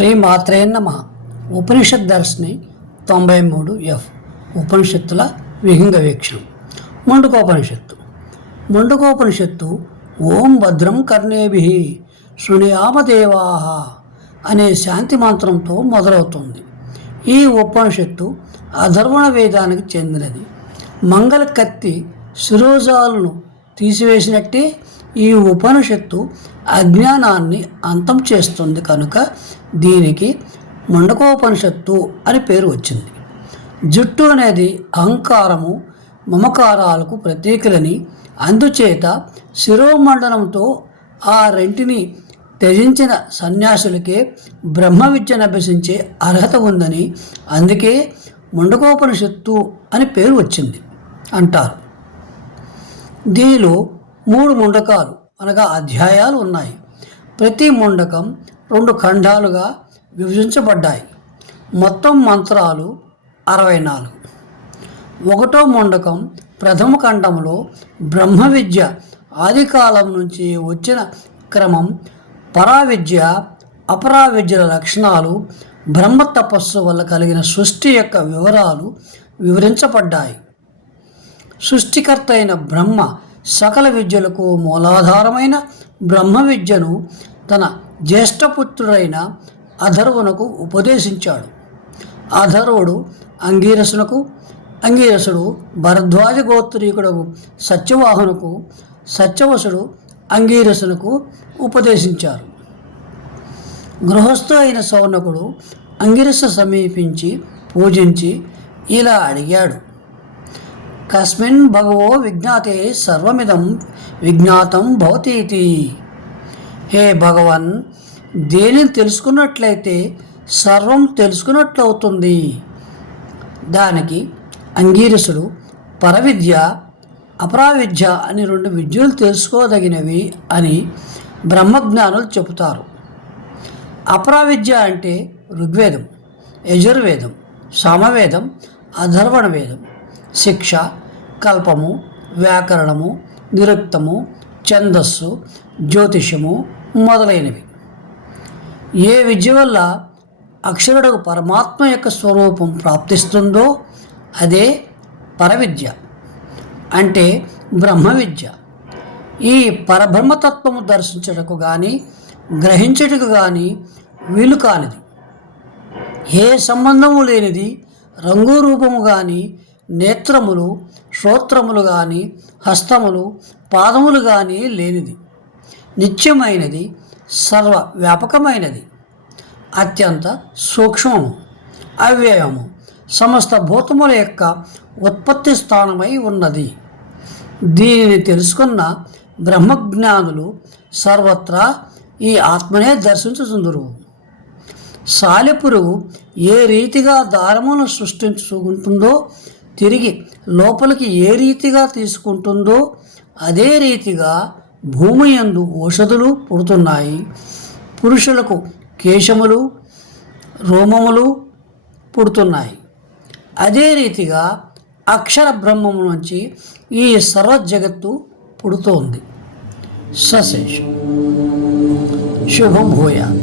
శ్రీ మాత్రేన్నమ ఉపనిషత్ దర్శని తొంభై మూడు ఎఫ్. ఉపనిషత్తుల విహింగ వీక్షణం ముండుకోపనిషత్తు. ముండుకోపనిషత్తు ఓం భద్రం కర్ణేభి శృణుయామదేవా అనే శాంతి మంత్రంతో మొదలవుతుంది. ఈ ఉపనిషత్తు అధర్వణ వేదానికి చెందినది. మంగళ కత్తి శిరోజాలను తీసివేసినట్టే ఈ ఉపనిషత్తు అజ్ఞానాన్ని అంతం చేస్తుంది కనుక దీనికి ముండకోపనిషత్తు అని పేరు వచ్చింది. జుట్టు అనేది అహంకారము మమకారాలకు ప్రతీకలని అందుచేత శిరోమండలంతో ఆ రెంటిని త్యజించిన సన్యాసులకే బ్రహ్మ విద్యను అభ్యసించే అర్హత ఉందని అందుకే ముండకోపనిషత్తు అని పేరు వచ్చింది అంటారు. దీనిలో మూడు ముండకాలు అనగా అధ్యాయాలు ఉన్నాయి. ప్రతి ముండకం రెండు ఖండాలుగా విభజించబడ్డాయి. మొత్తం మంత్రాలు అరవై నాలుగు. ఒకటో ముండకం ప్రథమ ఖండంలో బ్రహ్మ విద్య ఆదికాలం నుంచి వచ్చిన క్రమం పరావిద్య అపరావిద్యల లక్షణాలు బ్రహ్మ తపస్సు వల్ల కలిగిన సృష్టి యొక్క వివరాలు వివరించబడ్డాయి. సృష్టికర్త అయిన బ్రహ్మ సకల విద్యలకు మూలాధారమైన బ్రహ్మ విద్యను తన జ్యేష్ఠపుత్రుడైన అధర్వునకు ఉపదేశించాడు. అధర్వుడు అంగీరసునకు అంగీరసుడు భరద్వాజ గోత్రీకుడు సత్యవాహనుకు సత్యవసుడు అంగీరసునకు ఉపదేశించారు. గృహస్థు అయిన సౌనకుడు అంగిరస సమీపించి పూజించి ఇలా అడిగాడు. కస్మిన్ భగవో విజ్ఞాతే సర్వమిదం విజ్ఞాతం భవతీతి. హే భగవన్ దేనిని తెలుసుకున్నట్లయితే సర్వం తెలుసుకున్నట్లవుతుంది. దానికి అంగీరసుడు పరవిద్య అపరావిద్య అని రెండు విద్యలు తెలుసుకోదగినవి అని బ్రహ్మజ్ఞానులు చెబుతారు. అపరావిద్య అంటే ఋగ్వేదం యజుర్వేదం సామవేదం అధర్వణ వేదం శిక్ష కల్పము వ్యాకరణము నిరుక్తము ఛందస్సు జ్యోతిషము మొదలైనవి. ఏ విద్య వల్ల అక్షరుడు పరమాత్మ యొక్క స్వరూపం ప్రాప్తిస్తుందో అదే పరవిద్య. అంటే బ్రహ్మ విద్య ఈ పరబ్రహ్మతత్వము దర్శించటకు కానీ గ్రహించటకు కానీ వీలు కానిది. ఏ సంబంధము లేనిది రంగు రూపము కానీ నేత్రములు శ్రోత్రములు కానీ హస్తములు పాదములు కానీ లేనిది. నిత్యమైనది సర్వ వ్యాపకమైనది అత్యంత సూక్ష్మము అవ్యయము సమస్త భూతముల యొక్క ఉత్పత్తి స్థానమై ఉన్నది. దీనిని తెలుసుకున్న బ్రహ్మజ్ఞానులు సర్వత్రా ఈ ఆత్మనే దర్శించుచుందురు. సాలెపురుగు ఏ రీతిగా దారమును సృష్టించుకుంటుందో తిరిగి లోపలికి ఏ రీతిగా తీసుకుంటుందో అదే రీతిగా భూమి యందు ఔషధులు పుడుతున్నాయి. పురుషులకు కేశములు రోమములు పుడుతున్నాయి. అదే రీతిగా అక్షర బ్రహ్మము నుంచి ఈ సర్వ జగత్తు పుడుతోంది. సశేషం. శుభం భూయాత్.